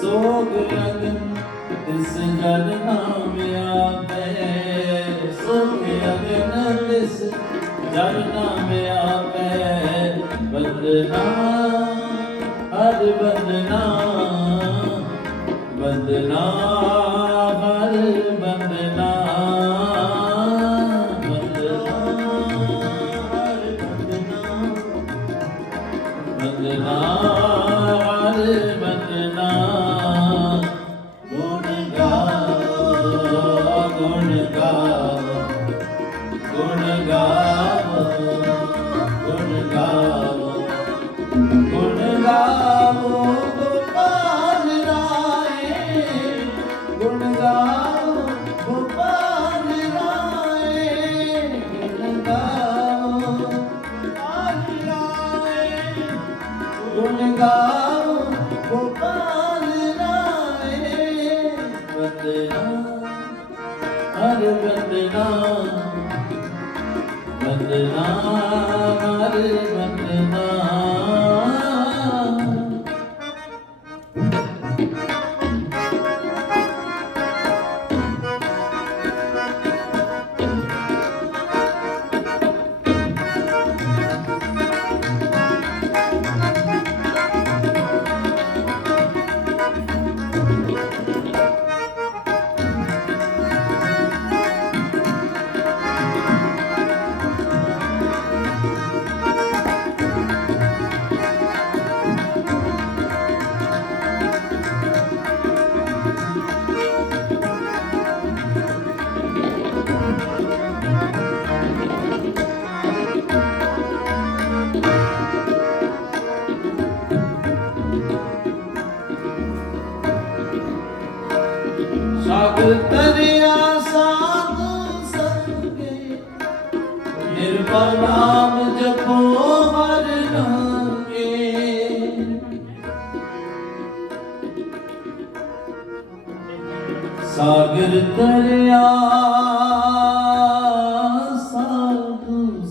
ਸੋਗ ਅਗਨ ਤਿਸ ਜਨ ਨਾਮ ਆਪੇ ਸੋਗ ਅਗਨ ਤਿਸ ਜਨ ਨਾਮ ਆਪੇ ਬੰਦਨਾ ਹਰ ਬੰਦਨਾ ਬੰਦਨਾ ਬੰਦਨਾ ਹਰ ਬੰਦਨਾ ਗੁਣ ਗਾਵੋ ਸਾਗਰ ਤਰਿਆ ਸਾਧੂ ਸੰਗੇ। ਨਿਰਭਉ ਨਾਮ ਜਪੋ ਹਰ ਨਾਮੇ। ਸਾਗਰ ਤਰਿਆ ਸਾਧੂ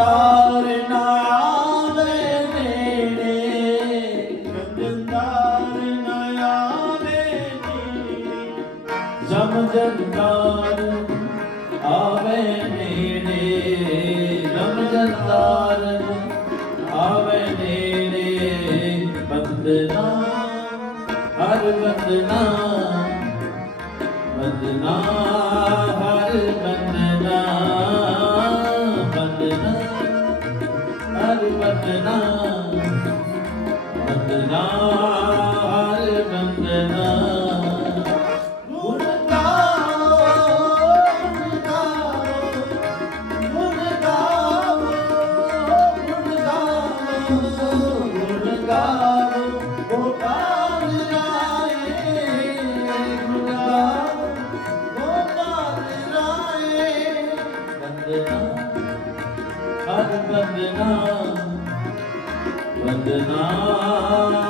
ਜਮ ਰਤਾਰ ਨਾ ਆਵੇ ਨੇੜੇ। ਜੰਦਾਰ ਨਾ ਆਵੇ ਨੇੜੇ। ਜਮ ਜੰਦਾਰ ਆਵੇ ਨੇੜੇ। ਜਮ ਜੰਦਾਰ ਆਵੇ ਨੇੜੇ। ਬੰਦਨਾ, ਹਰ ਬੰਦਨਾ ਬੰਦਨਾ। ਗੁਣ ਗਾਓ ਗੋਪਾਲ ਰਾਏ ਬੰਦਨਾ ਹਰ ਬੰਦਨਾ ਬੰਦਨਾ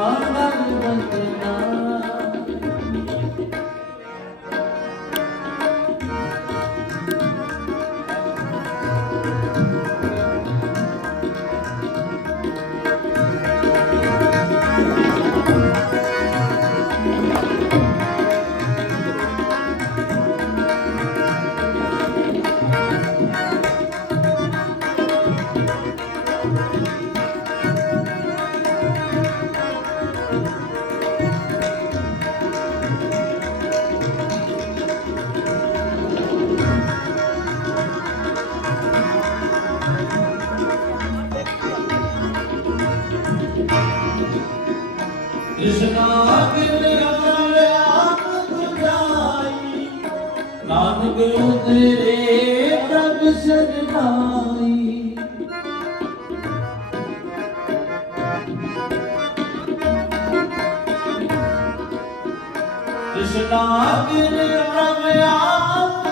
ਕ੍ਰਿਸ਼ਨਾ ਕਿਨ ਆਪ ਬੁਝਾਈ। ਨਾਨਕ ਉਦਰੇ ਪ੍ਰਭ ਸਰਨਾਈ ਕ੍ਰਿਸ਼ਨਾ ਕਿਨ ਪ੍ਰਭ ਆਪ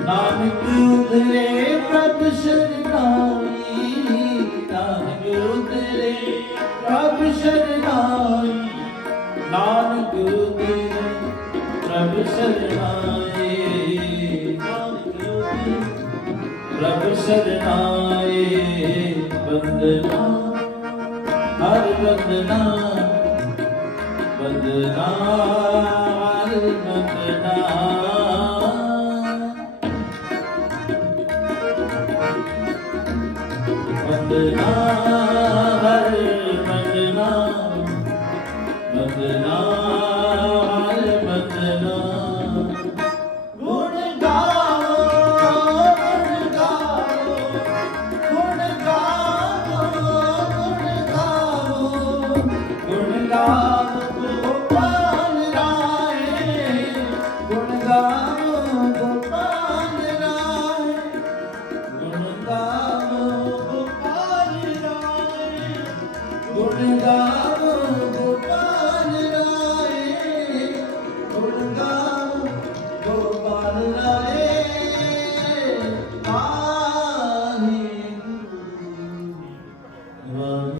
ਨਾਨਕ ਉਦਰੇ ਪ੍ਰਭ ਸਰਨਾਈ ਬੰਦਨਾ ਹਰ ਬੰਦਨਾ ਬੰਦਨਾ ਹਰ ਬੰਦਨਾ। ਬੰਦਨਾ ਹਰ ਬੰਦਨਾ ਬੰਦਨਾ। 놀래다.